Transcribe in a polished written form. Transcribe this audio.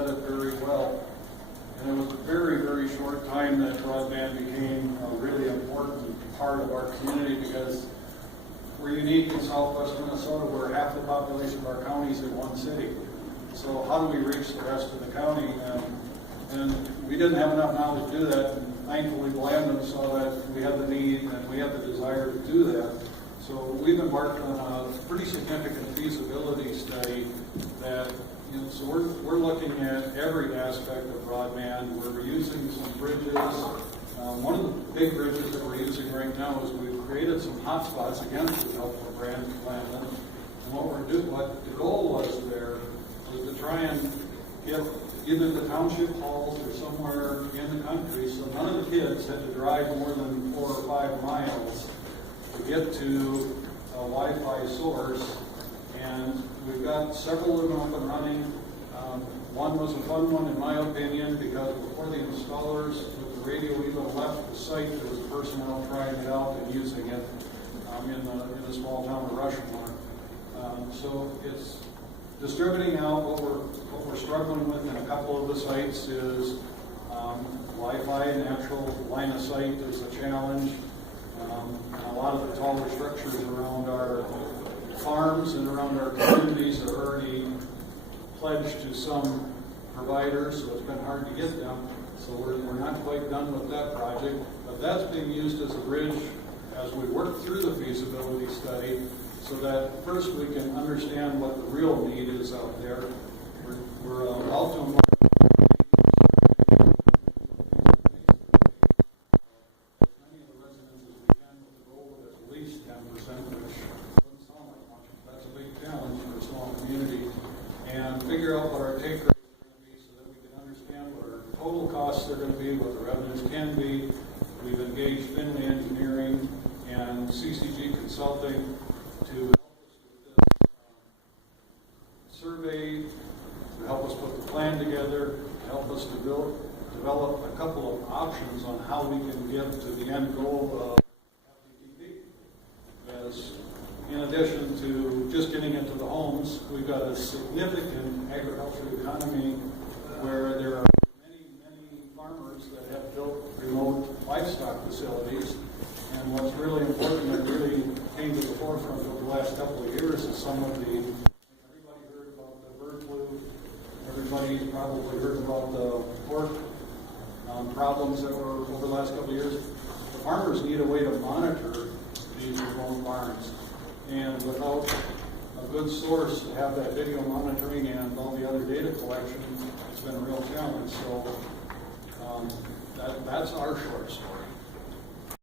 said it very well. And it was a very, very short time that broadband became a really important part of our community because we're unique in southwest Minnesota where half the population of our county is in one city. So how do we reach the rest of the county? And we didn't have enough knowledge to do that. And thankfully, Blandon saw that we had the need and we had the desire to do that. So we've embarked on a pretty significant feasibility study that, so we're looking at every aspect of broadband. We're using some bridges. One of the big bridges that we're using right now is we've created some hotspots again with the help of Blandon. And what the goal was there was to try and get either the township halls or somewhere in the country so none of the kids had to drive more than 4 or 5 miles to get to a Wi-Fi source. And we've got several of them up and running. One was a fun one in my opinion because before the installers with the radio even left the site, there was personnel trying it out and using it in the small town of Rushmore. So it's distributing out. What we're struggling with in a couple of the sites is Wi-Fi, natural line of sight is a challenge. And a lot of the taller structures around our farms and around our communities are already pledged to some providers, so it's been hard to get them. So we're not quite done with that project, but that's being used as a bridge as we work through the feasibility study so that first we can understand what the real need is out there. We're about to embark as many of the residents as we can with the goal of at least 10%, which doesn't sound like much. That's a big challenge for a small community. And figure out what our take rates are going to be so that we can understand what our total costs are going to be, what the revenues can be. We've engaged Finley Engineering and CCG Consulting to help us with this survey, to help us put the plan together, to help us develop a couple of options on how we can get to the end goal of FTTP. As in addition to just getting into the homes, we've got a significant agricultural economy where there are many, many farmers that have built remote livestock facilities. And what's really important that really came to the forefront over the last couple of years is some of the, everybody heard about the bird flu, everybody probably heard about the pork problems that were over the last couple of years. The farmers need a way to monitor these remote farms. And without a good source to have that video monitoring and all the other data collection, it's been a real challenge. So that's our short story.